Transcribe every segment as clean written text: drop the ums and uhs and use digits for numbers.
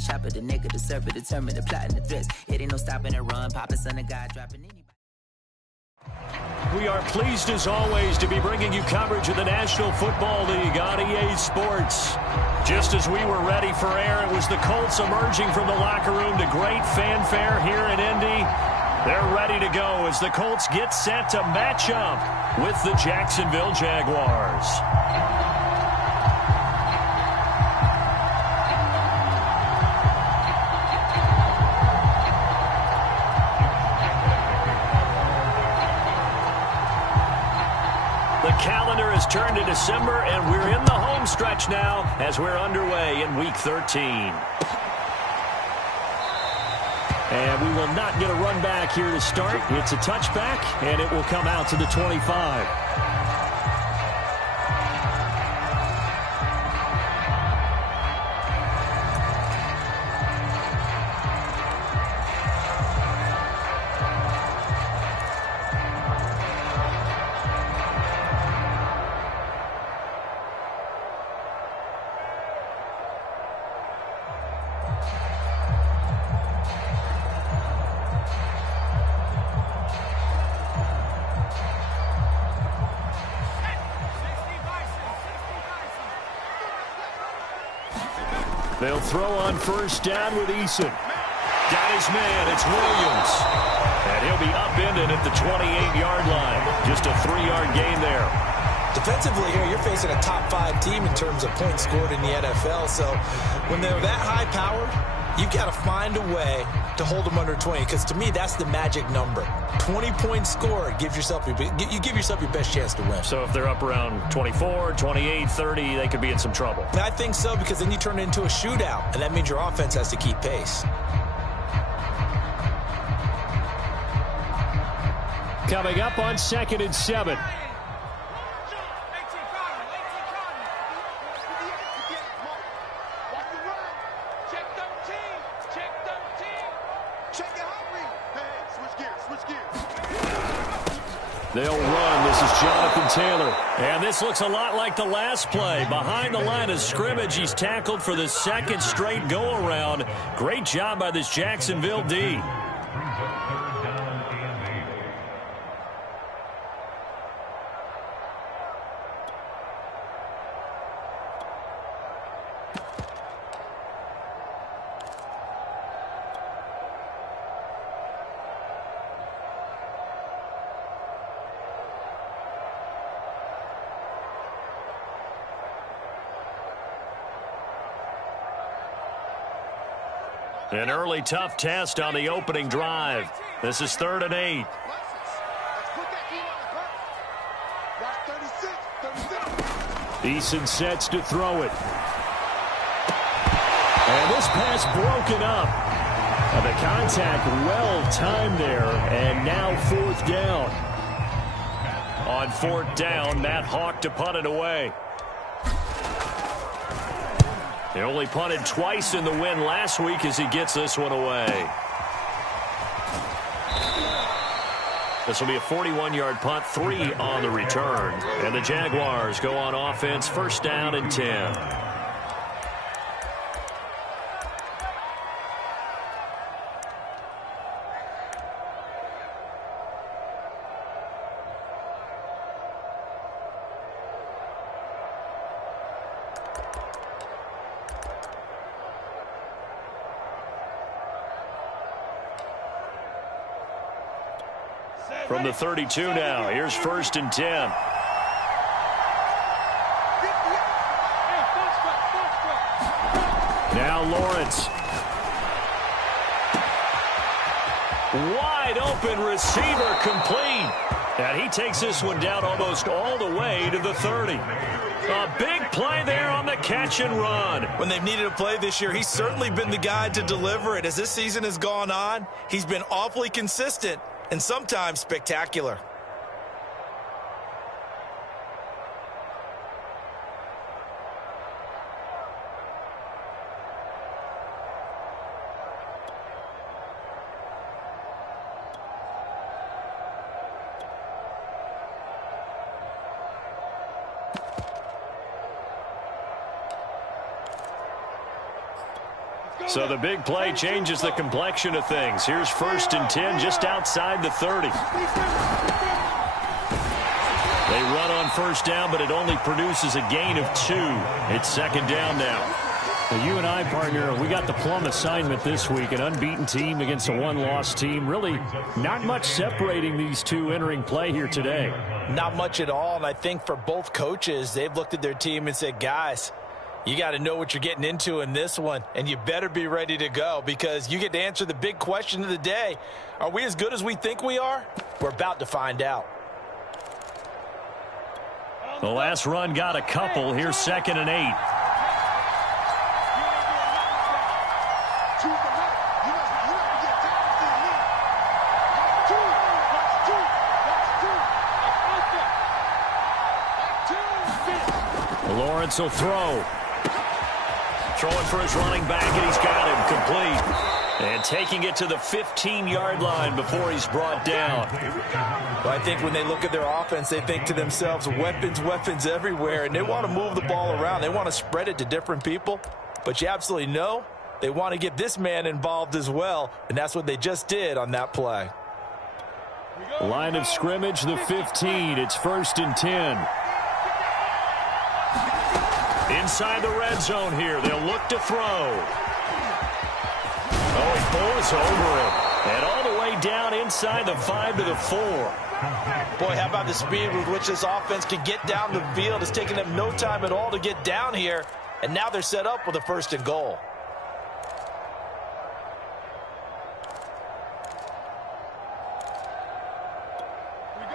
side shopper, the nigga, the server, determined, the plot and the threats. It ain't no stopping and run, popping son of God, dropping anybody. We are pleased as always to be bringing you coverage of the National Football League on EA Sports. Just as we were ready for air, it was the Colts emerging from the locker room to great fanfare here in Indy. They're ready to go as the Colts get set to match up with the Jacksonville Jaguars. The calendar has turned to December, and we're in the home stretch now as we're underway in Week 13. And we will not get a run back here to start. It's a touchback, and it will come out to the 25. They'll throw on first down with Eason. Got his man. It's Williams. And he'll be upended at the 28-yard line. Just a 3-yard gain there. Defensively here, you're facing a top-5 team in terms of points scored in the NFL. So when they're that high-powered, you've got to find a way to hold them under 20. Because to me, that's the magic number. 20 points scored gives yourself you give yourself your best chance to win. So if they're up around 24, 28, 30, they could be in some trouble. I think so, because then you turn it into a shootout, and that means your offense has to keep pace. Coming up on 2nd and 7. They'll run. This is Jonathan Taylor. And this looks a lot like the last play. Behind the line of scrimmage, he's tackled for the second straight go-around. Great job by this Jacksonville D. An early tough test on the opening drive. This is 3rd and 8. Eason sets to throw it. And this pass broken up. The contact well timed there, and now 4th down. On 4th down, Matt Hawk to punt it away. He only punted twice in the win last week as he gets this one away. This will be a 41-yard punt, 3 on the return. And the Jaguars go on offense, 1st down and 10. From the 32 now, here's 1st and 10. Now Lawrence. Wide open receiver complete. And he takes this one down almost all the way to the 30. A big play there on the catch and run. When they've needed a play this year, he's certainly been the guy to deliver it. As this season has gone on, he's been awfully consistent and sometimes spectacular. So the big play changes the complexion of things. Here's 1st and 10 just outside the 30. They run on 1st down, but it only produces a gain of 2. It's 2nd down now. Well, you and I, partner, we got the plum assignment this week. An unbeaten team against a one-loss team. Really not much separating these two entering play here today. Not much at all, and I think for both coaches, they've looked at their team and said, guys, you got to know what you're getting into in this one, and you better be ready to go because you get to answer the big question of the day. Are we as good as we think we are? We're about to find out. The last run got a couple. Here's 2nd and 8. Lawrence will throw. Throwing for his running back, and he's got him complete. And taking it to the 15-yard line before he's brought down. Well, I think when they look at their offense, they think to themselves, weapons, weapons everywhere, and they want to move the ball around. They want to spread it to different people. But you absolutely know they want to get this man involved as well, and that's what they just did on that play. Line of scrimmage, the 15. It's 1st and 10. Inside the red zone here. They'll look to throw. Oh, he pulls over it. And all the way down inside the 5 to the 4. Boy, how about the speed with which this offense can get down the field? It's taken them no time at all to get down here. And now they're set up with a 1st and goal.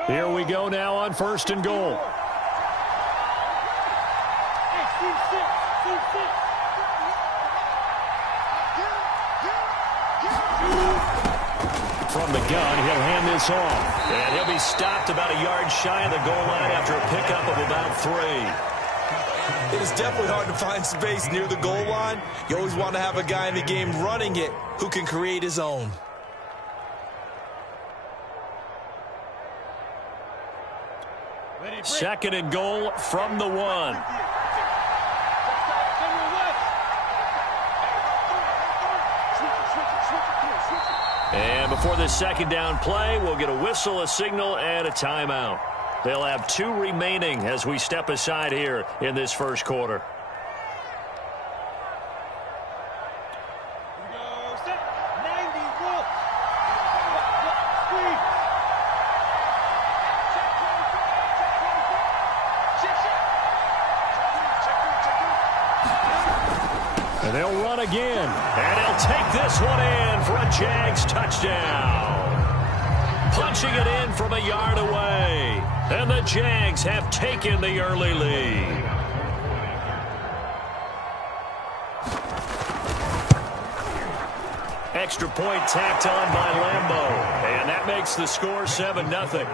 Here we go now on 1st and goal. From the gun, he'll hand this off. And he'll be stopped about a yard shy of the goal line after a pickup of about 3. It is definitely hard to find space near the goal line. You always want to have a guy in the game running it who can create his own. Second and goal from the 1. And before this 2nd down play, we'll get a whistle, a signal, and a timeout. They'll have 2 remaining as we step aside here in this 1st quarter. And they'll run again. And he'll take this one in for a Jags touchdown. Punching it in from a yard away. And the Jags have taken the early lead. Extra point tacked on by Lambeau. And that makes the score 7-0.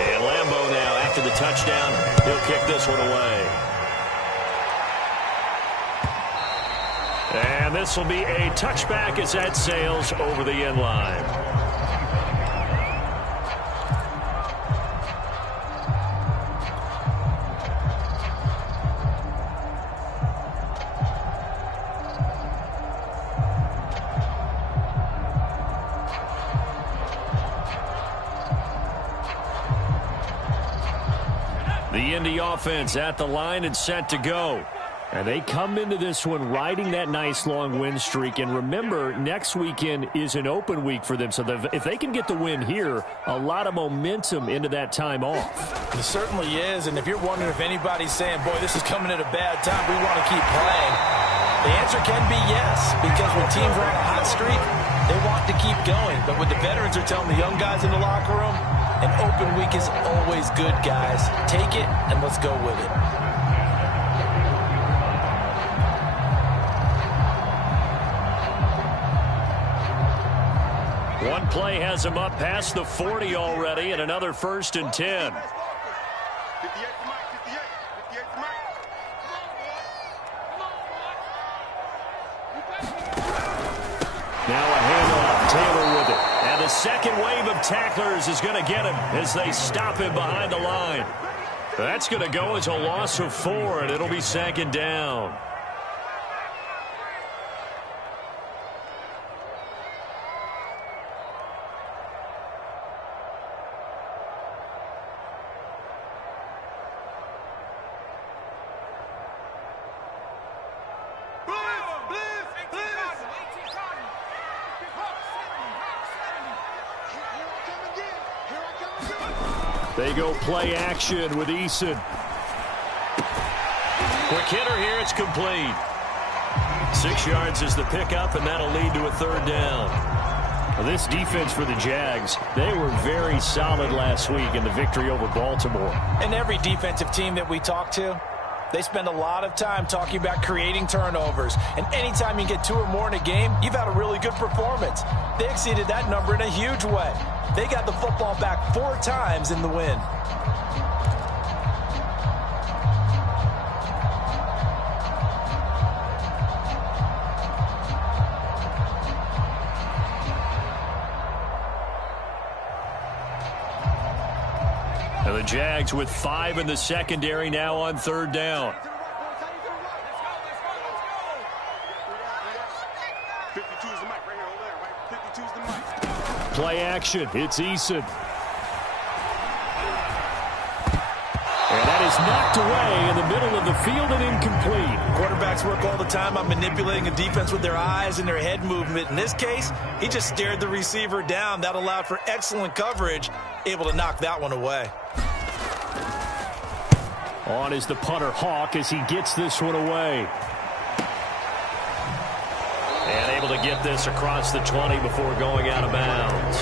And Lambeau now, after the touchdown, he'll kick this one away. And this will be a touchback as that sails over the end line. The Indy offense at the line and set to go. And they come into this one riding that nice long win streak. And remember, next weekend is an open week for them. So if they can get the win here, a lot of momentum into that time off. It certainly is. And if you're wondering if anybody's saying, boy, this is coming at a bad time, we want to keep playing, the answer can be yes. Because when teams are on a hot streak, they want to keep going. But what the veterans are telling the young guys in the locker room, an open week is always good, guys. Take it and let's go with it. One play has him up past the 40 already, and another 1st and 10. Now a handoff, Taylor with it. And the second wave of tacklers is going to get him as they stop him behind the line. That's going to go as a loss of 4, and it'll be 2nd down. They go play action with Eason. Quick hitter here. It's complete. 6 yards is the pickup, and that'll lead to a 3rd down. Well, this defense for the Jags, they were very solid last week in the victory over Baltimore. And every defensive team that we talk to, they spend a lot of time talking about creating turnovers. And anytime you get 2 or more in a game, you've had a really good performance. They exceeded that number in a huge way. They got the football back 4 times in the win. And the Jags with 5 in the secondary now on 3rd down. Play action. It's Eason. And that is knocked away in the middle of the field and incomplete. Quarterbacks work all the time on manipulating a defense with their eyes and their head movement. In this case, he just stared the receiver down. That allowed for excellent coverage, able to knock that one away. On is the punter, Hawk, as he gets this one away. And able to get this across the 20 before going out of bounds.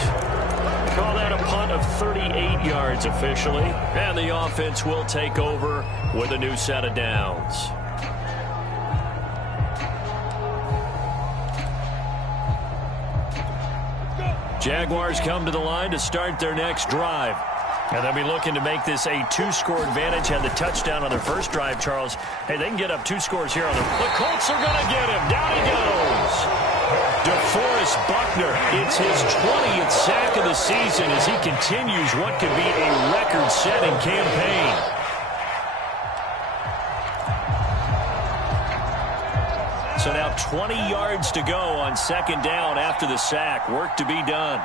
Call that a punt of 38 yards officially. And the offense will take over with a new set of downs. Jaguars come to the line to start their next drive. And they'll be looking to make this a 2-score advantage. Had the touchdown on their first drive, Charles. Hey, they can get up 2 scores here on the Colts are going to get him. Down he goes. DeForest Buckner. It's his 20th sack of the season as he continues what could be a record-setting campaign. So now 20 yards to go on 2nd down after the sack. Work to be done.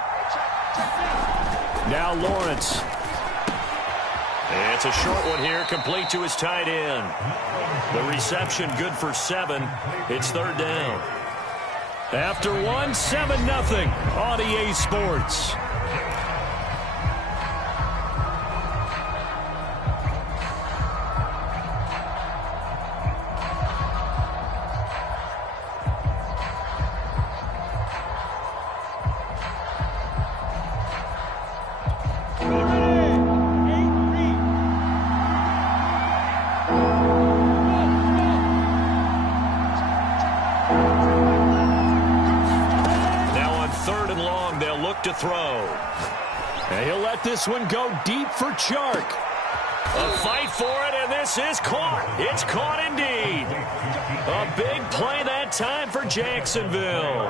Now Lawrence. It's a short one here, complete to his tight end. The reception good for 7. It's 3rd down. After 1, 7-0 on EA Sports. To throw. And he'll let this one go deep for Chark. A fight for it, and this is caught. It's caught indeed. A big play that time for Jacksonville.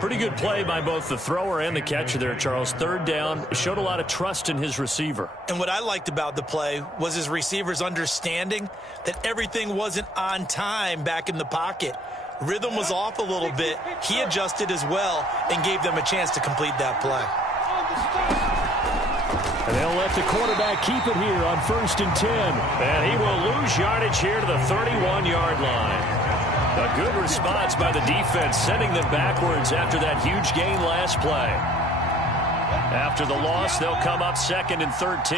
Pretty good play by both the thrower and the catcher there, Charles. 3rd down. Showed a lot of trust in his receiver. And what I liked about the play was his receiver's understanding that everything wasn't on time back in the pocket. Rhythm was off a little bit. He adjusted as well and gave them a chance to complete that play. And they'll let the quarterback keep it here on 1st and 10. And he will lose yardage here to the 31-yard line. A good response by the defense, sending them backwards after that huge gain last play. After the loss, they'll come up 2nd and 13.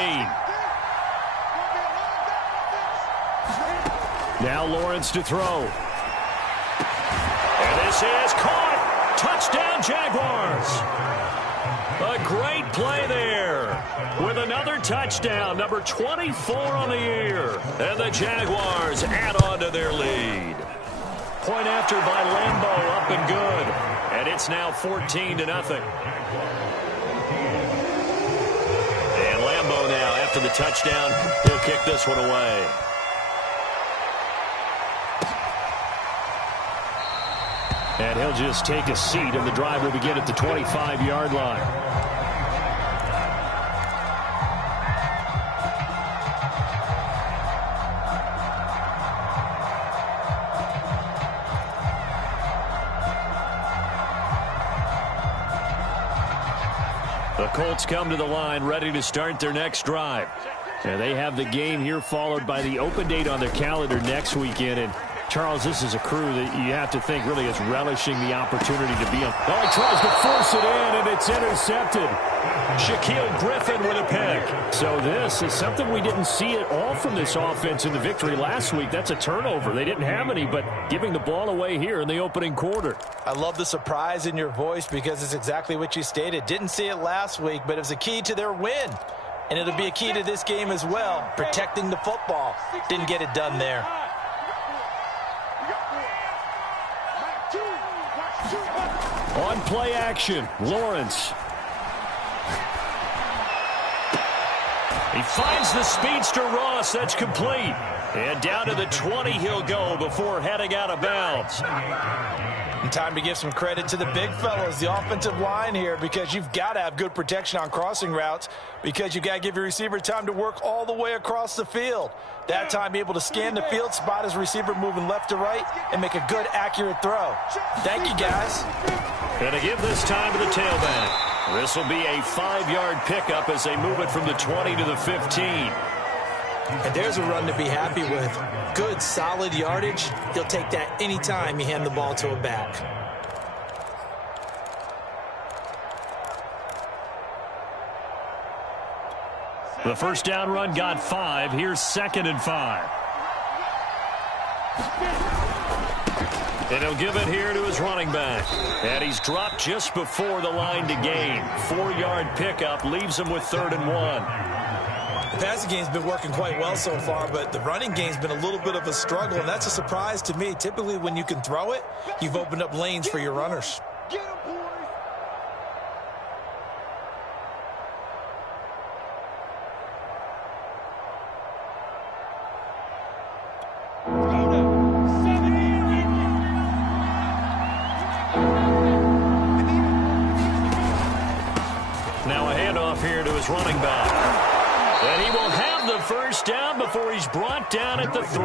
Now Lawrence to throw. And this is caught. Touchdown, Jaguars. A great play there with another touchdown, number 24 on the year. And the Jaguars add on to their lead. Point after by Lambo, up and good. And it's now 14-0. And Lambo now, after the touchdown, he'll kick this one away. And he'll just take a seat, and the drive will begin at the 25-yard line. The Colts come to the line ready to start their next drive. And they have the game here followed by the open date on their calendar next weekend. And Charles, this is a crew that you have to think really is relishing the opportunity to be on. Oh, he tries to force it in, and it's intercepted. Shaquille Griffin with a pick. So this is something we didn't see at all from this offense in the victory last week. That's a turnover. They didn't have any, but giving the ball away here in the opening quarter. I love the surprise in your voice because it's exactly what you stated. Didn't see it last week, but it was a key to their win. And it'll be a key to this game as well, protecting the football. Didn't get it done there. On play action, Lawrence. He finds the speedster Ross. That's complete. And down to the 20 he'll go before heading out of bounds. And time to give some credit to the big fellows, the offensive line here, because you've got to have good protection on crossing routes because you've got to give your receiver time to work all the way across the field. That time, be able to scan the field, spot his receiver moving left to right, and make a good, accurate throw. Thank you, guys. Going to give this time to the tailback. This will be a 5-yard pickup as they move it from the 20 to the 15. And there's a run to be happy with. Good, solid yardage. He'll take that anytime you hand the ball to a back. The first down run got 5. Here's 2nd and 5. And he'll give it here to his running back. And he's dropped just before the line to gain. 4-yard pickup leaves him with 3rd and 1. The passing game's been working quite well so far, but the running game's been a little bit of a struggle, and that's a surprise to me. Typically, when you can throw it, you've opened up lanes for your runners. Now a handoff here to his running back. And he will have the first down before he's brought down at the 3.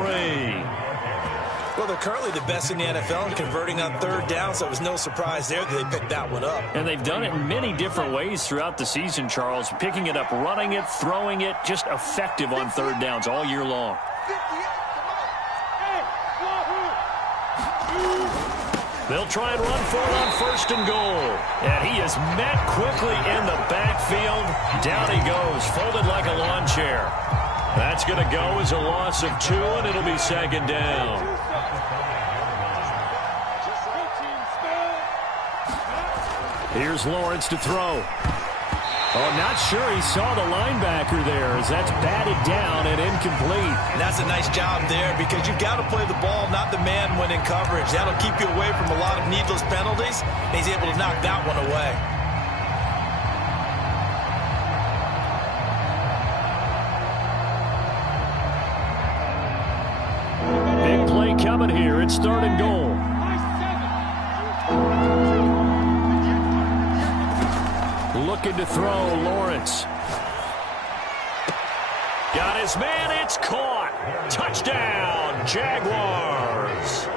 Well, they're currently the best in the NFL in converting on 3rd down, so it was no surprise there that they picked that one up. And they've done it in many different ways throughout the season, Charles. Picking it up, running it, throwing it, just effective on 3rd downs all year long. They'll try and run for it on 1st and goal. And he is met quickly in the backfield. Down he goes, folded like a lawn chair. That's going to go as a loss of 2, and it'll be 2nd down. Here's Lawrence to throw. Oh, not sure he saw the linebacker there as that's batted down and incomplete. And that's a nice job there because you've got to play the ball, not the man when in coverage. That'll keep you away from a lot of needless penalties, and he's able to knock that one away. Big play coming here. It's 3rd and goal. Looking to throw, Lawrence. Got his man, it's caught. Touchdown, Jaguars.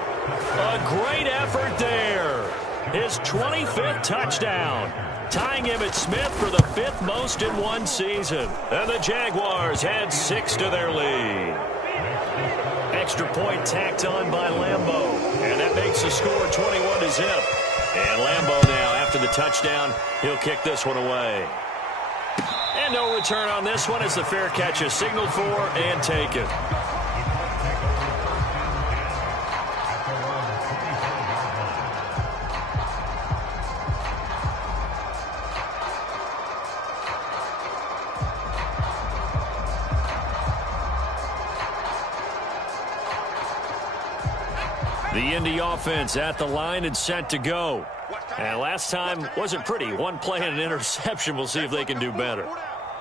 A great effort there. His 25th touchdown. Tying Emmitt Smith for the 5th most in one season. And the Jaguars add 6 to their lead. Extra point tacked on by Lambeau. And that makes the score 21-0. And Lambeau now, after the touchdown, he'll kick this one away. And no return on this one as the fair catch is signaled for and taken. The Indy offense at the line and set to go. And last time wasn't pretty. One play and an interception. We'll see if they can do better.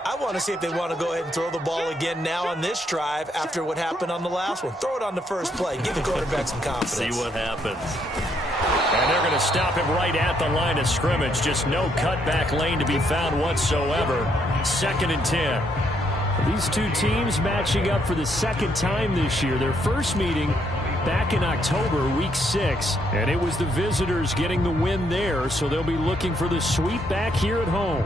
I want to see if they want to go ahead and throw the ball again now on this drive after what happened on the last one. Throw it on the first play. Give the quarterback some confidence. See what happens. And they're going to stop him right at the line of scrimmage. Just no cutback lane to be found whatsoever. 2nd and 10. These two teams matching up for the 2nd time this year. Their first meeting back in October, week 6, and it was the visitors getting the win there, so they'll be looking for the sweep back here at home.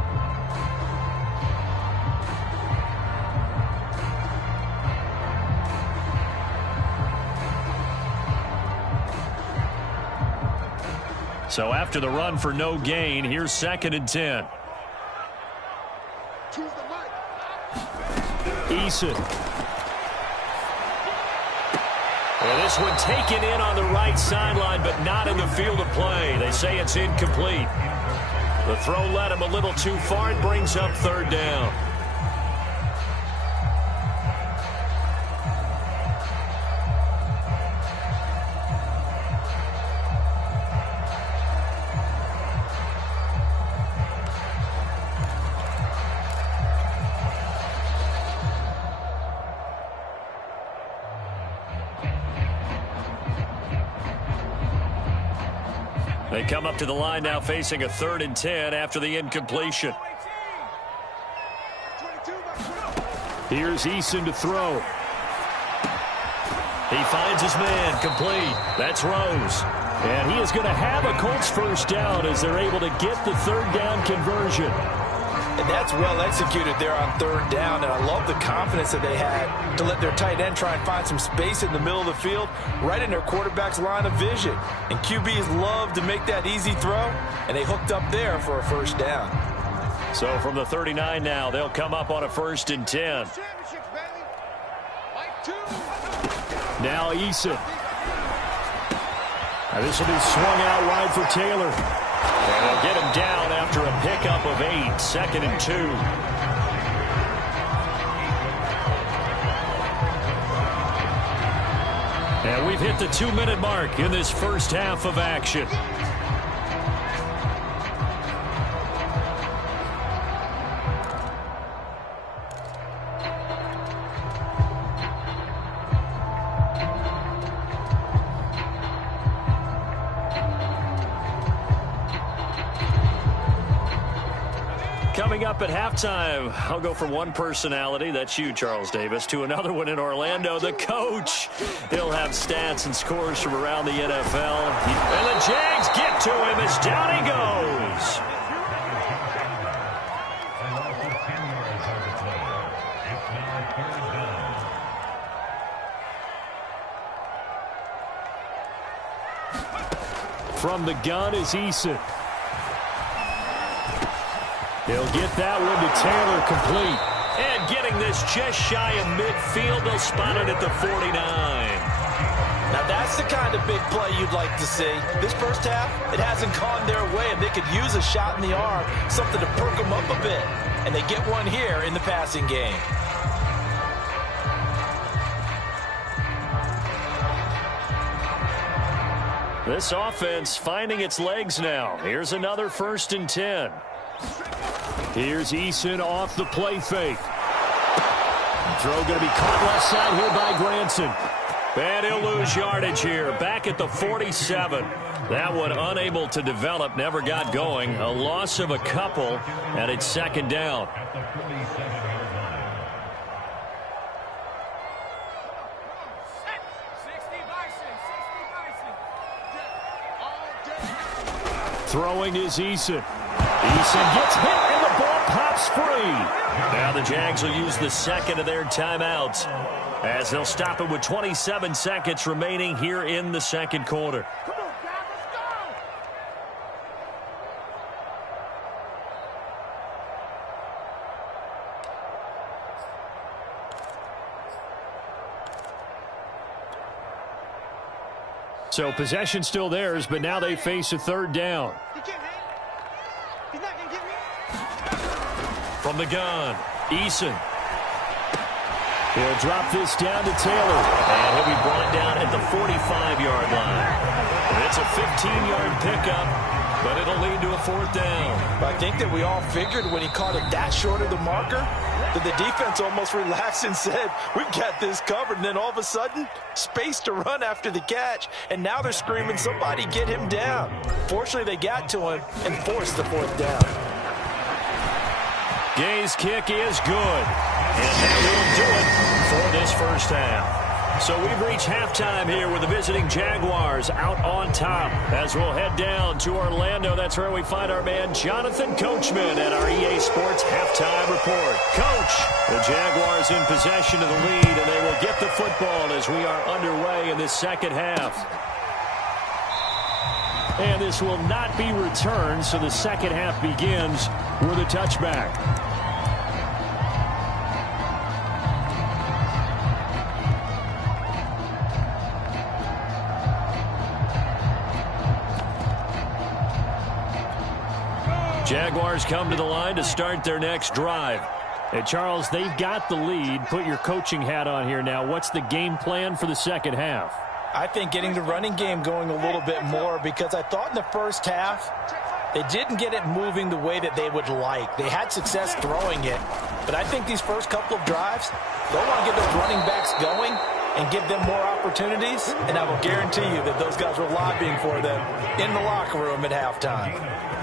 So after the run for no gain, here's 2nd and 10. Eason. Well, this one taken in on the right sideline, but not in the field of play. They say it's incomplete. The throw led him a little too far. It brings up 3rd down. They come up to the line now facing a 3rd and 10 after the incompletion. Here's Eason to throw. He finds his man, complete. That's Rose. And he is going to have a Colts 1st down as they're able to get the 3rd down conversion. And that's well executed there on 3rd down, and I love the confidence that they had to let their tight end try and find some space in the middle of the field, right in their quarterback's line of vision. And QBs love to make that easy throw, and they hooked up there for a 1st down. So from the 39 now, they'll come up on a 1st and 10. Now Eason. Now this will be swung out wide for Taylor. And they'll get him down after a pickup of 8, 2nd and 2. And we've hit the 2-minute mark in this first half of action. Coming up at halftime, I'll go from one personality, that's you, Charles Davis, to another one in Orlando, the coach. He'll have stats and scores from around the NFL. And the Jags get to him as down he goes. From the gun is Eason. They'll get that one to Taylor, complete. And getting this just shy of midfield, they'll spot it at the 49. Now that's the kind of big play you'd like to see. This first half, it hasn't gone their way, and they could use a shot in the arm, something to perk them up a bit. And they get one here in the passing game. This offense finding its legs now. Here's another 1st and 10. Here's Eason off the play fake. Throw going to be caught left side here by Granson. And he'll lose yardage here. Back at the 47. That one unable to develop, never got going. A loss of a couple, and it's 2nd down. Throwing is Eason. Eason gets hit, and the ball pops free. Now the Jags will use the 2nd of their timeouts as they'll stop it with 27 seconds remaining here in the 2nd quarter. So possession still theirs, but now they face a 3rd down. From the gun, Eason. He'll drop this down to Taylor. And he'll be brought down at the 45-yard line. And it's a 15-yard pickup, but it'll lead to a 4th down. I think that we all figured when he caught it that short of the marker that the defense almost relaxed and said, we've got this covered. And then all of a sudden, space to run after the catch. And now they're screaming, somebody get him down. Fortunately, they got to him and forced the 4th down. Gay's kick is good. And that will do it for this first half. So we've reached halftime here with the visiting Jaguars out on top. As we'll head down to Orlando, that's where we find our man Jonathan Coachman at our EA Sports Halftime Report. Coach, the Jaguars in possession of the lead, and they will get the football as we are underway in this 2nd half. And this will not be returned, so the second half begins with a touchback. Jaguars come to the line to start their next drive. And Charles, they've got the lead. Put your coaching hat on here now. What's the game plan for the second half? I think getting the running game going a little bit more, because I thought in the first half they didn't get it moving the way that they would like. They had success throwing it, but I think these first couple of drives, they'll want to get those running backs going and give them more opportunities, and I will guarantee you that those guys were lobbying for them in the locker room at halftime.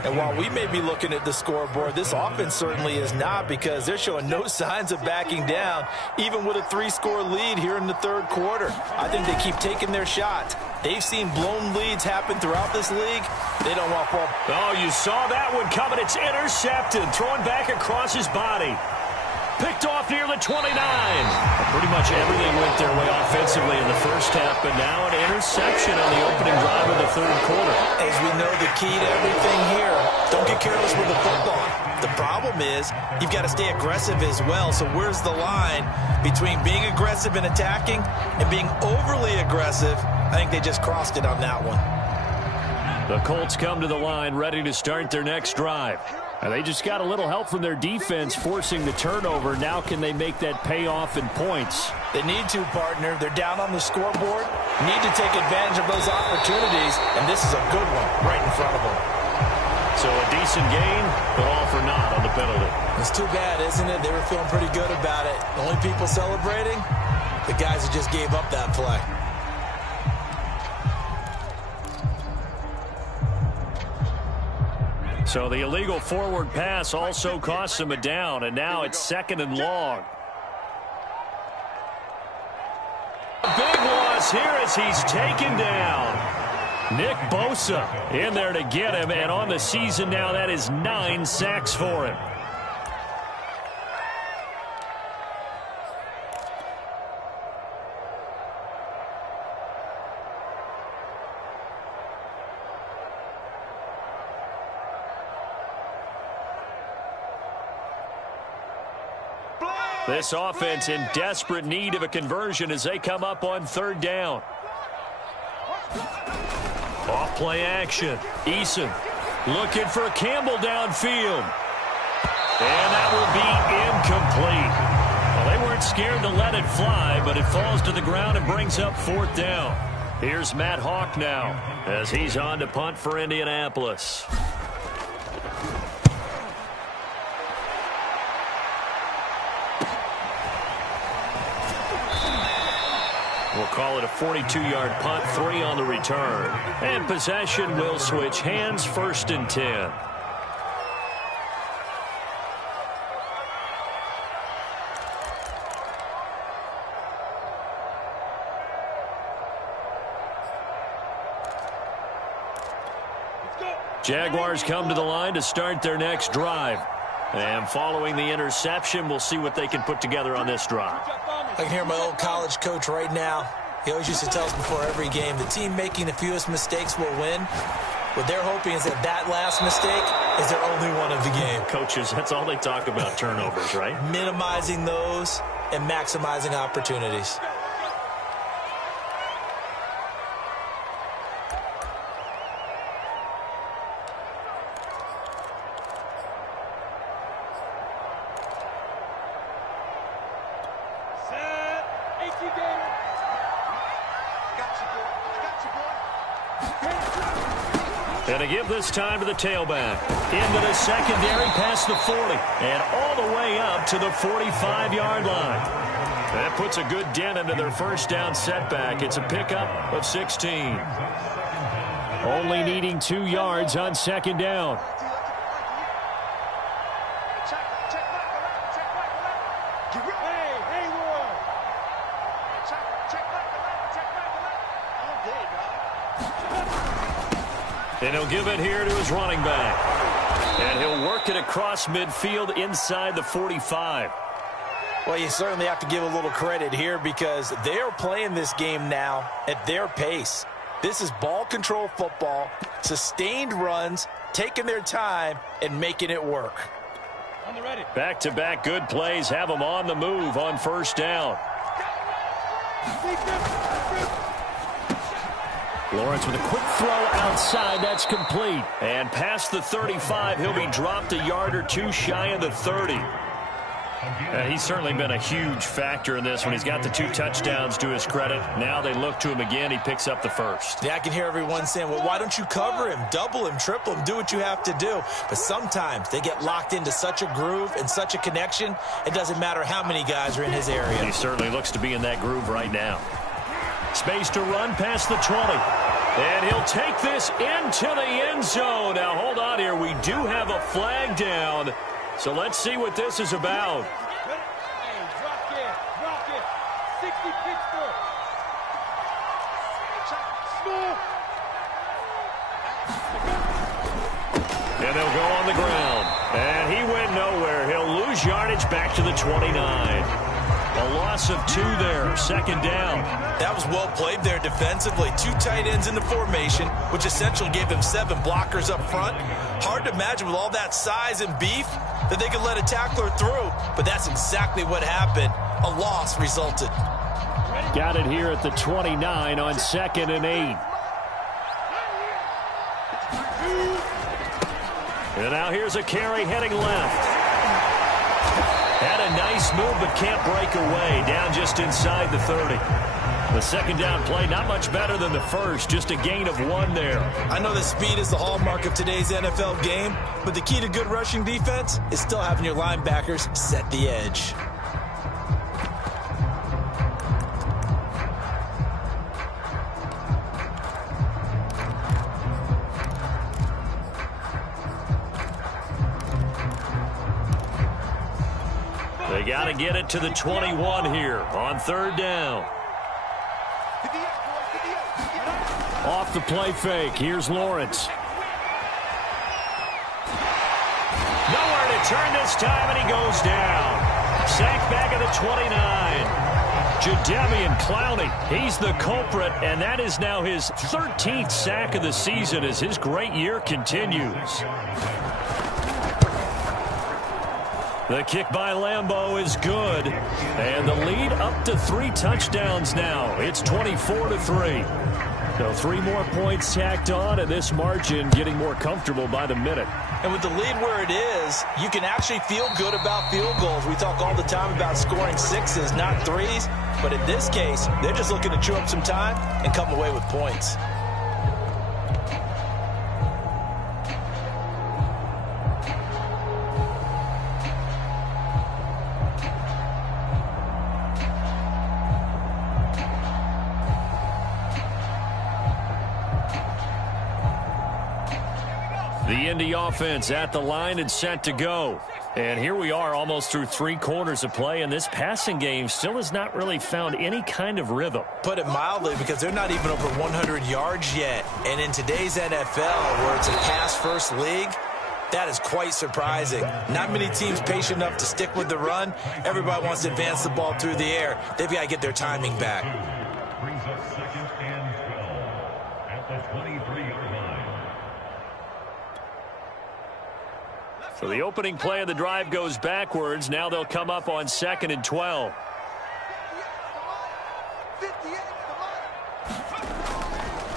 And while we may be looking at the scoreboard, this offense certainly is not, because they're showing no signs of backing down, even with a 3-score lead here in the third quarter. I think they keep taking their shots. They've seen blown leads happen throughout this league. They don't want ball. Oh, you saw that one coming. It's intercepted. Thrown back across his body. Picked off near the 29. Pretty much everything went their way offensively in the first half, but now an interception on the opening drive of the third quarter. As we know, the key to everything here, don't get careless with the football. The problem is you've got to stay aggressive as well. So where's the line between being aggressive and attacking and being overly aggressive? I think they just crossed it on that one. The Colts come to the line ready to start their next drive. And they just got a little help from their defense forcing the turnover. Now can they make that pay off in points? They need to, partner. They're down on the scoreboard. Need to take advantage of those opportunities, and this is a good one right in front of them. So a decent gain, but all for naught on the penalty. It's too bad, isn't it? They were feeling pretty good about it. The only people celebrating, the guys who just gave up that play. So the illegal forward pass also costs him a down, and now it's 2nd and long. A big loss here as he's taken down. Nick Bosa in there to get him, and on the season now that is 9 sacks for him. This offense in desperate need of a conversion as they come up on 3rd down. Off play action. Eason looking for Campbell downfield. And that will be incomplete. Well, they weren't scared to let it fly, but it falls to the ground and brings up 4th down. Here's Matt Hawk now as he's on to punt for Indianapolis. We'll call it a 42-yard punt, 3 on the return. And possession will switch hands, 1st and 10. Jaguars come to the line to start their next drive. And following the interception, we'll see what they can put together on this drive. I can hear my old college coach right now. He always used to tell us before every game, the team making the fewest mistakes will win. What they're hoping is that that last mistake is their only one of the game. Coaches, that's all they talk about, turnovers, right? Minimizing those and maximizing opportunities. And a give this time to the tailback. Into the secondary, past the 40. And all the way up to the 45-yard line. That puts a good dent into their first down setback. It's a pickup of 16. Only needing 2 yards on 2nd down. And he'll give it here to his running back. And he'll work it across midfield inside the 45. Well, you certainly have to give a little credit here because they're playing this game now at their pace. This is ball control football, sustained runs, taking their time, and making it work. Back-to-back good plays have them on the move on first down. Lawrence with a quick throw outside. That's complete. And past the 35, he'll be dropped a yard or two shy of the 30. He's certainly been a huge factor in this when he's got the 2 touchdowns to his credit. Now they look to him again. He picks up the first. Yeah, I can hear everyone saying, well, why don't you cover him, double him, triple him, do what you have to do. But sometimes they get locked into such a groove and such a connection, it doesn't matter how many guys are in his area. He certainly looks to be in that groove right now. Space to run past the 20. And he'll take this into the end zone. Now, hold on here. We do have a flag down. So let's see what this is about. And they'll go on the ground. And he went nowhere. He'll lose yardage back to the 29. A loss of 2 there. Second down. That was well played there defensively. 2 tight ends in the formation, which essentially gave him 7 blockers up front. Hard to imagine with all that size and beef that they could let a tackler through. But that's exactly what happened. A loss resulted. Got it here at the 29 on 2nd and 8. And now here's a carry heading left. Had a nice move, but can't break away. Down just inside the 30. The second down play, not much better than the first. Just a gain of 1 there. I know that speed is the hallmark of today's NFL game, but the key to good rushing defense is still having your linebackers set the edge. They got to get it to the 21 here on 3rd down. Off the play fake. Here's Lawrence. Nowhere to turn this time, and he goes down. Sacked back at the 29. Jadeveon Clowney, he's the culprit, and that is now his 13th sack of the season as his great year continues. The kick by Lambeau is good, and the lead up to 3 touchdowns now. It's 24-3. So 3 more points tacked on, and this margin getting more comfortable by the minute. And with the lead where it is, you can actually feel good about field goals. We talk all the time about scoring 6s, not 3s. But in this case, they're just looking to chew up some time and come away with points. The Indy offense at the line and set to go. And here we are almost through 3 quarters of play, and this passing game still has not really found any kind of rhythm. Put it mildly, because they're not even over 100 yards yet. And in today's NFL, where it's a pass-first league, that is quite surprising. Not many teams patient enough to stick with the run. Everybody wants to advance the ball through the air. They've got to get their timing back. Brings up 2nd and 12 at the 23-yard line. So the opening play of the drive goes backwards. Now they'll come up on 2nd and 12.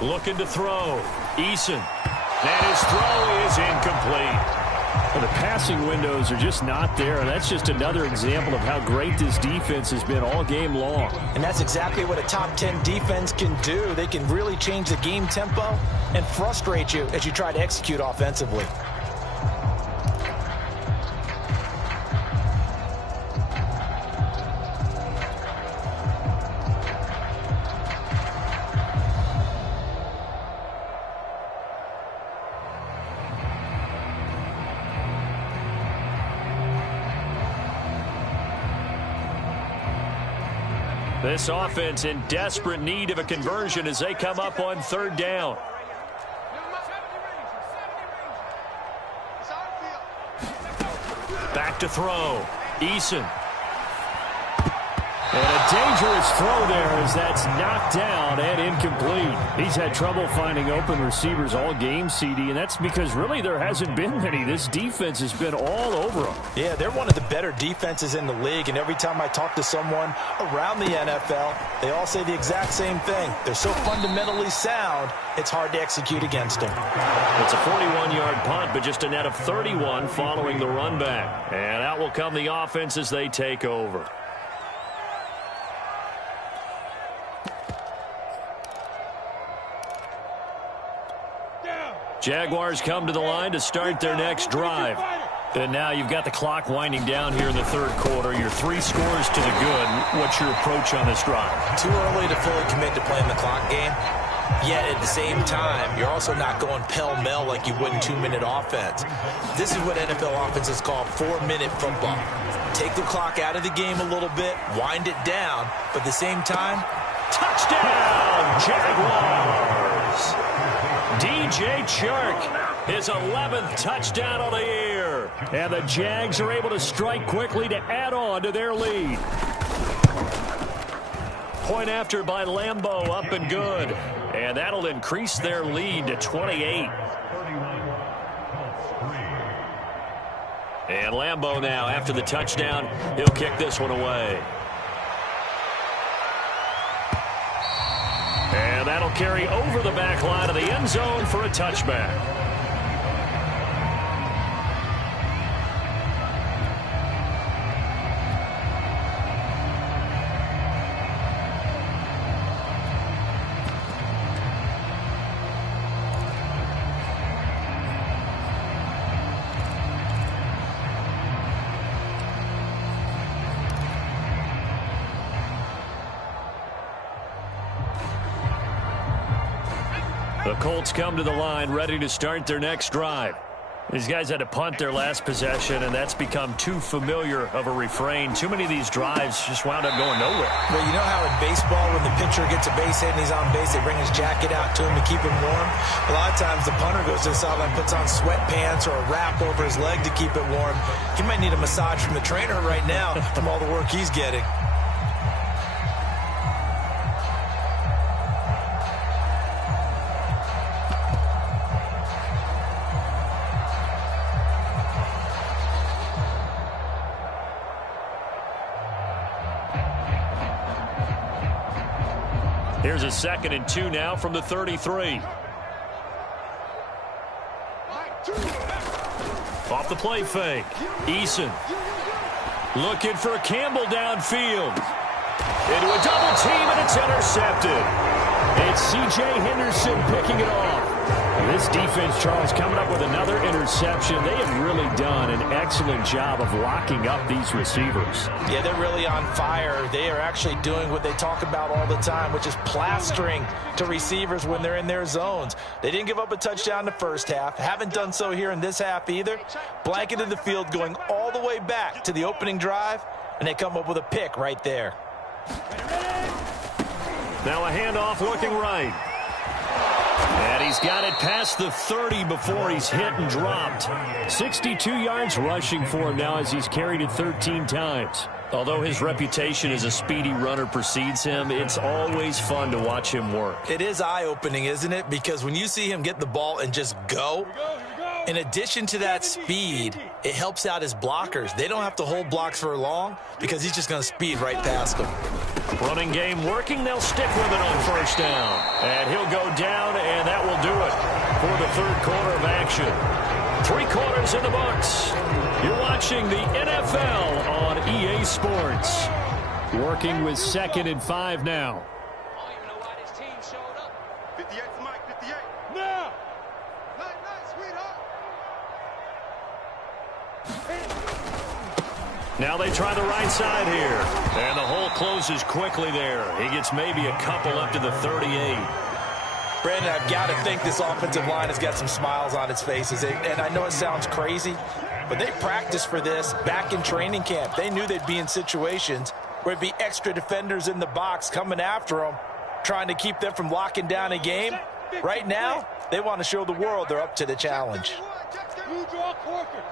Looking to throw. Eason. And his throw is incomplete. Well, the passing windows are just not there, and that's just another example of how great this defense has been all game long. And that's exactly what a top 10 defense can do. They can really change the game tempo and frustrate you as you try to execute offensively. This offense in desperate need of a conversion as they come up on 3rd down. Back to throw. Eason. And a dangerous throw there as that's knocked down and incomplete. He's had trouble finding open receivers all game, CD, and that's because really there hasn't been many. This defense has been all over them. Yeah, they're one of the better defenses in the league, and every time I talk to someone around the NFL, they all say the exact same thing. They're so fundamentally sound, it's hard to execute against them. It's a 41-yard punt, but just a net of 31 following the run back. And out will come the offense as they take over. Jaguars come to the line to start their next drive. And now you've got the clock winding down here in the third quarter. You're 3 scores to the good. What's your approach on this drive? Too early to fully commit to playing the clock game. Yet at the same time, you're also not going pell-mell like you would in 2-minute offense. This is what NFL offenses call 4-minute football. Take the clock out of the game a little bit, wind it down, but at the same time, touchdown, Jaguars! DJ Chark, his 11th touchdown of the year. And the Jags are able to strike quickly to add on to their lead. Point after by Lambeau, up and good. And that'll increase their lead to 28. And Lambeau now, after the touchdown, he'll kick this one away. And that'll carry over the back line of the end zone for a touchback. The Colts come to the line ready to start their next drive. These guys had to punt their last possession, and that's become too familiar of a refrain. Too many of these drives just wound up going nowhere. Well, you know how in baseball when the pitcher gets a base hit and he's on base, they bring his jacket out to him to keep him warm? A lot of times the punter goes to the sideline, puts on sweatpants or a wrap over his leg to keep it warm. He might need a massage from the trainer right now from all the work he's getting. Here's a 2nd and 2 now from the 33. Off the play fake. Eason looking for Campbell downfield. Into a double team, and it's intercepted. It's C.J. Henderson picking it off. This defense, Charles, coming up with another interception. They have really done an excellent job of locking up these receivers. Yeah, they're really on fire. They are actually doing what they talk about all the time, which is plastering to receivers when they're in their zones. They didn't give up a touchdown in the first half. Haven't done so here in this half either. Blanketed the field going all the way back to the opening drive, and they come up with a pick right there. Now a handoff looking right. And he's got it past the 30 before he's hit and dropped. 62 yards rushing for him now as he's carried it 13 times. Although his reputation as a speedy runner precedes him, it's always fun to watch him work. It is eye-opening, isn't it? Because when you see him get the ball and just go, in addition to that speed, it helps out his blockers. They don't have to hold blocks for long because he's just going to speed right past them. Running game working. They'll stick with it on first down. And he'll go down, and that will do it for the third quarter of action. 3 quarters in the books. You're watching the NFL on EA Sports. Working with 2nd and 5 now. I don't even know why this team showed up. 58 for Mike, 58. Now! Night, sweetheart. Now they try the right side here. And the hole closes quickly there. He gets maybe a couple up to the 38. Brandon, I've got to think this offensive line has got some smiles on its faces. And I know it sounds crazy, but they practiced for this back in training camp. They knew they'd be in situations where it'd be extra defenders in the box coming after them, trying to keep them from locking down a game. Right now, they want to show the world they're up to the challenge. You draw corkers.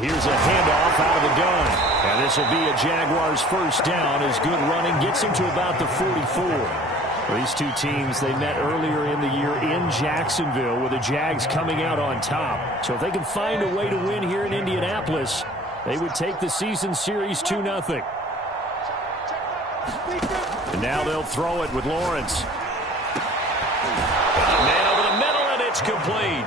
Here's a handoff out of the gun. And this will be a Jaguars first down as good running gets him to about the 44. These two teams, they met earlier in the year in Jacksonville with the Jags coming out on top. So if they can find a way to win here in Indianapolis, they would take the season series 2-0. And now they'll throw it with Lawrence. Man over the middle, and it's complete.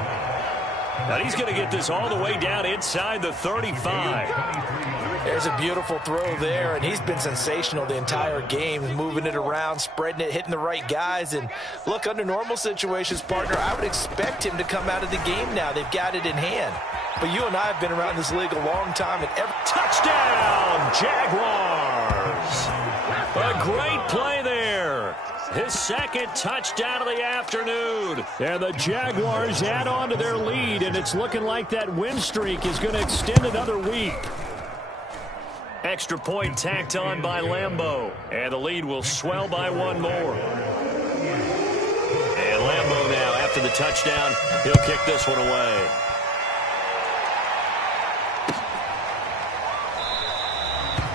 Now he's going to get this all the way down inside the 35. There's a beautiful throw there, and he's been sensational the entire game, moving it around, spreading it, hitting the right guys. And look, under normal situations, partner, I would expect him to come out of the game now. They've got it in hand. But you and I have been around this league a long time, and every touchdown, Jaguars! A great play there. His second touchdown of the afternoon. And the Jaguars add on to their lead, and it's looking like that win streak is going to extend another week. Extra point tacked on by Lambeau, and the lead will swell by one more. And Lambeau now, after the touchdown, he'll kick this one away.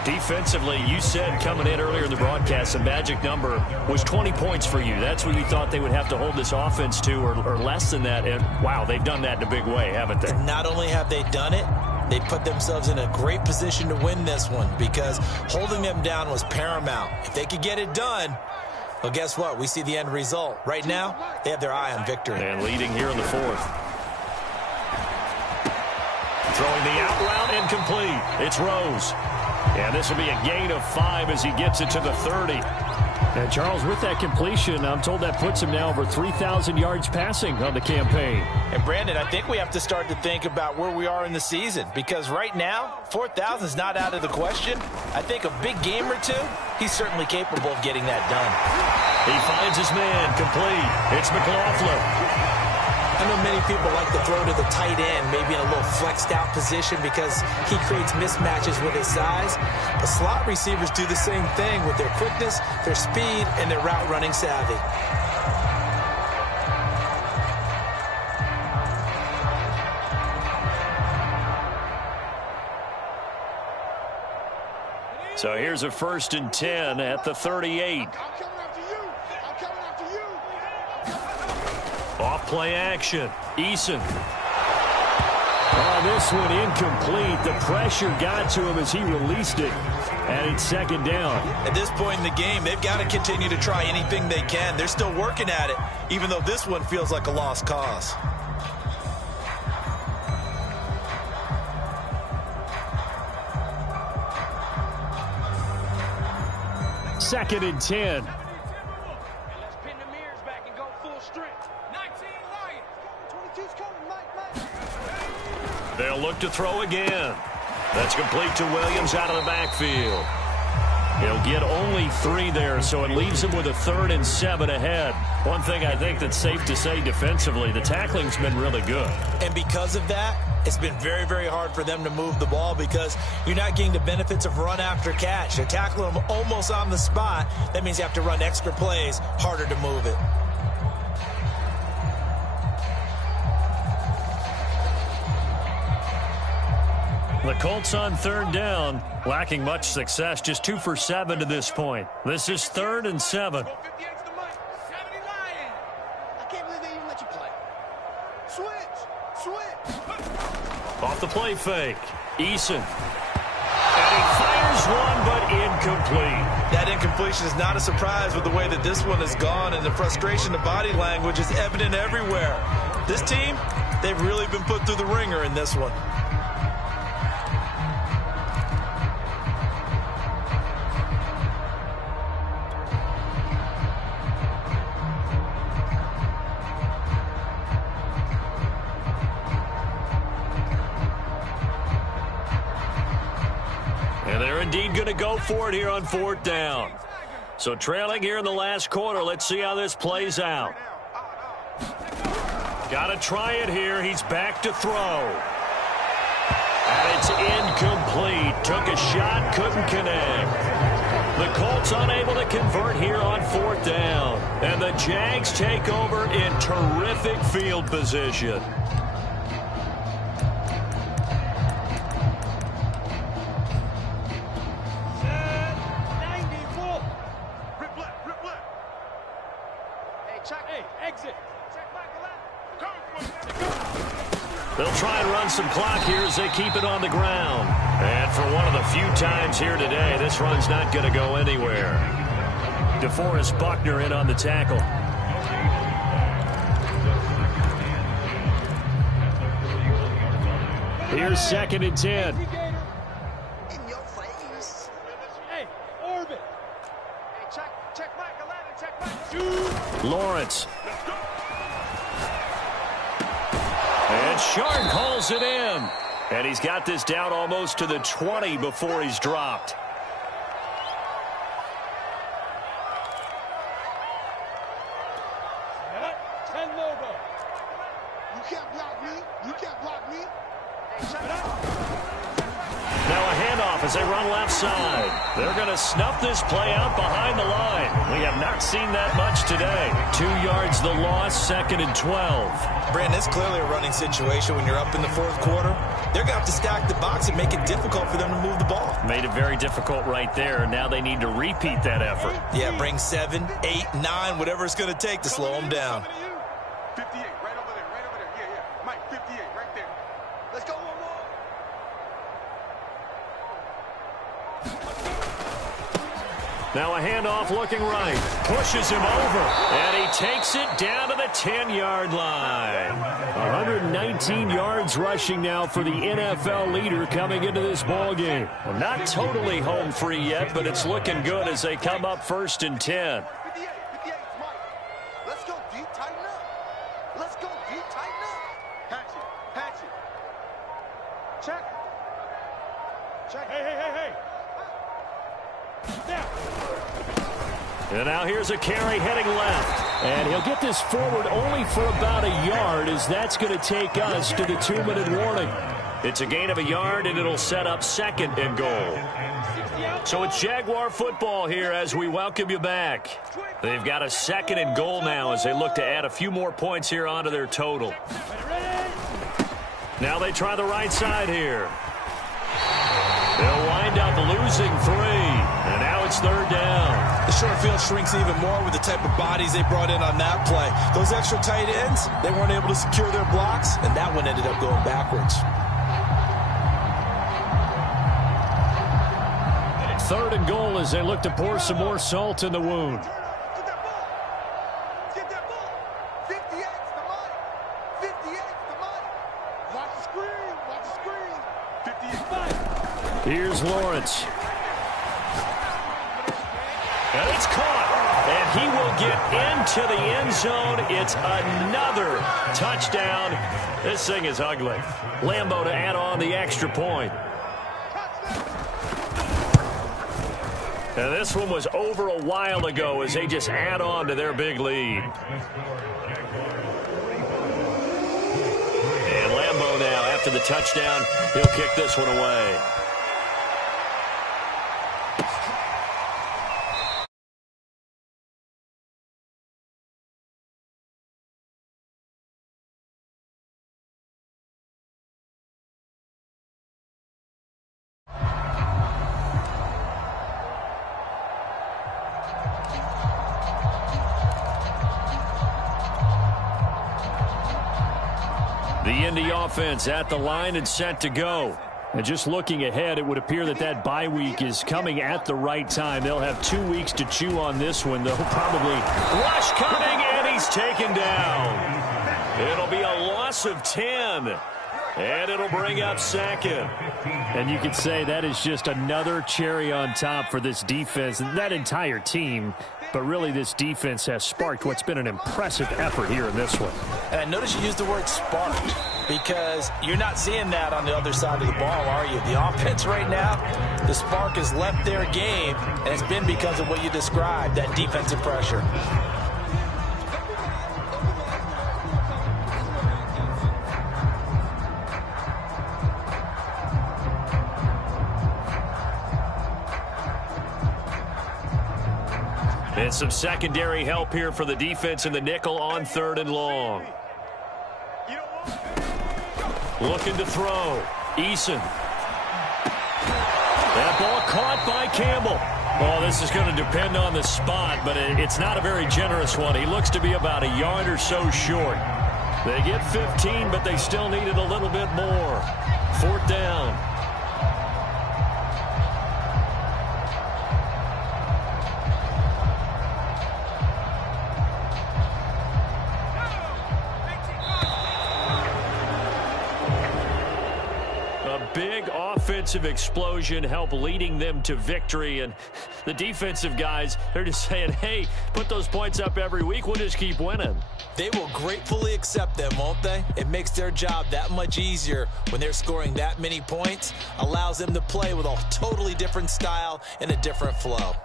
Defensively, you said coming in earlier in the broadcast, the magic number was 20 points for you. That's what you thought they would have to hold this offense to, or less than that. And, wow, they've done that in a big way, haven't they? Not only have they done it, they put themselves in a great position to win this one because holding them down was paramount. If they could get it done, well, guess what? We see the end result. Right now, they have their eye on victory. And leading here in the fourth. Throwing the out route incomplete. It's Rose. And this will be a gain of 5 as he gets it to the 30. And Charles, with that completion, I'm told that puts him now over 3,000 yards passing on the campaign. And Brandon, I think we have to start to think about where we are in the season because right now, 4,000 is not out of the question. I think a big game or two, he's certainly capable of getting that done. He finds his man complete. It's McLaughlin. I know many people like to throw to the tight end, maybe in a little flexed out position because he creates mismatches with his size. But slot receivers do the same thing with their quickness, their speed, and their route running savvy. So here's a 1st and 10 at the 38. Off play action. Eason. Oh, this one incomplete. The pressure got to him as he released it. And it's 2nd down. At this point in the game, they've got to continue to try anything they can. They're still working at it, even though this one feels like a lost cause. Second and 10. They'll look to throw again. That's complete to Williams out of the backfield. He'll get only 3 there, so it leaves him with a 3rd and 7 ahead. One thing I think that's safe to say defensively, the tackling's been really good. And because of that, it's been very, very hard for them to move the ball because you're not getting the benefits of run after catch. They're tackling them almost on the spot. That means you have to run extra plays, harder to move it. The Colts on 3rd down, lacking much success, just 2 for 7 to this point. This is 3rd and 7. Off the play fake, Eason. And he fires one, but incomplete. That incompletion is not a surprise with the way that this one has gone, and the frustration, the body language is evident everywhere. This team, they've really been put through the ringer in this one. Indeed going to go for it here on 4th down. So trailing here in the last quarter. Let's see how this plays out. Got to try it here. He's back to throw. And it's incomplete. Took a shot, couldn't connect. The Colts unable to convert here on 4th down. And the Jags take over in terrific field position. Hey, exit. They'll try and run some clock here as they keep it on the ground. And for one of the few times here today, this run's not going to go anywhere. DeForest Buckner in on the tackle. Here's 2nd and 10. In your face. Hey, orbit. Hey, check Mike, 11, check Mike. Lawrence. And Shard calls it in. And he's got this down almost to the 20 before he's dropped. You can't block me. You can't block me. Now a handoff as they run left side. They're going to snuff this play out behind the line. We have not seen that much today. 2 yards the loss, 2nd and 12. Brandon, it's clearly a running situation when you're up in the 4th quarter. They're going to have to stack the box and make it difficult for them to move the ball. Made it very difficult right there. Now they need to repeat that effort. Yeah, bring 7, 8, 9, whatever it's going to take to slow them down. 58, right over there, right over there. Yeah, yeah. Mike, 58, right there. Let's go one more. Now a handoff looking right. Pushes him over. And he takes it down to the 10-yard line. 119 yards rushing now for the NFL leader coming into this ball game. Well, not totally home free yet, but it's looking good as they come up 1st and 10. 58, 58, Mike. Let's go deep, tighten up. Let's go deep, tighten up. Patch it. Check. Check. Hey. Now. And now here's a carry heading left. And he'll get this forward only for about a yard, as that's going to take us to the 2-minute warning. It's a gain of a yard, and it'll set up 2nd and goal. So it's Jaguar football here as we welcome you back. They've got a 2nd and goal now as they look to add a few more points here onto their total. Now they try the right side here. They'll wind up losing 3. And now it's 3rd down. The short field shrinks even more with the type of bodies they brought in on that play. Those extra tight ends, they weren't able to secure their blocks, and that one ended up going backwards. 3rd and goal as they look to pour some more salt in the wound. Get that ball. Get that ball. 58's the Mike. 58's the Mike. Watch the screen. Watch the screen. 58. Here's Lawrence. And it's caught. And he will get into the end zone. It's another touchdown. This thing is ugly. Lambo to add on the extra point. And this one was over a while ago as they just add on to their big lead. And Lambo now, after the touchdown, he'll kick this one away. The Indy offense at the line and set to go. And just looking ahead, it would appear that that bye week is coming at the right time. They'll have 2 weeks to chew on this one. They'll probably rush coming, and he's taken down. It'll be a loss of 10. And it'll bring up 2nd. And you could say that is just another cherry on top for this defense and that entire team. But really, this defense has sparked what's been an impressive effort here in this one. And I notice you use the word sparked because you're not seeing that on the other side of the ball, are you? The offense right now, the spark has left their game, and it's been because of what you described, that defensive pressure. And some secondary help here for the defense in the nickel on 3rd and long. Looking to throw. Eason. That ball caught by Campbell. Well, this is going to depend on the spot, but it's not a very generous one. He looks to be about a yard or so short. They get 15, but they still needed a little bit more. 4th down. Big offensive explosion helped leading them to victory, and the defensive guys, they're just saying, hey, put those points up every week, we'll just keep winning. They will gratefully accept them, won't they? It makes their job that much easier when they're scoring that many points, allows them to play with a totally different style and a different flow.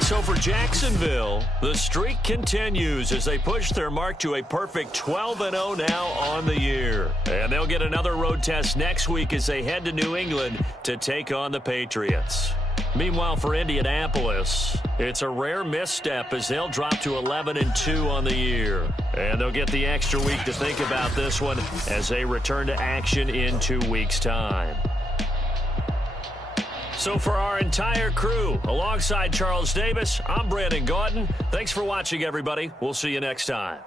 So for Jacksonville, the streak continues as they push their mark to a perfect 12-0 now on the year. And they'll get another road test next week as they head to New England to take on the Patriots. Meanwhile, for Indianapolis, it's a rare misstep as they'll drop to 11-2 on the year. And they'll get the extra week to think about this one as they return to action in 2 weeks' time. So for our entire crew, alongside Charles Davis, I'm Brandon Gaudin. Thanks for watching, everybody. We'll see you next time.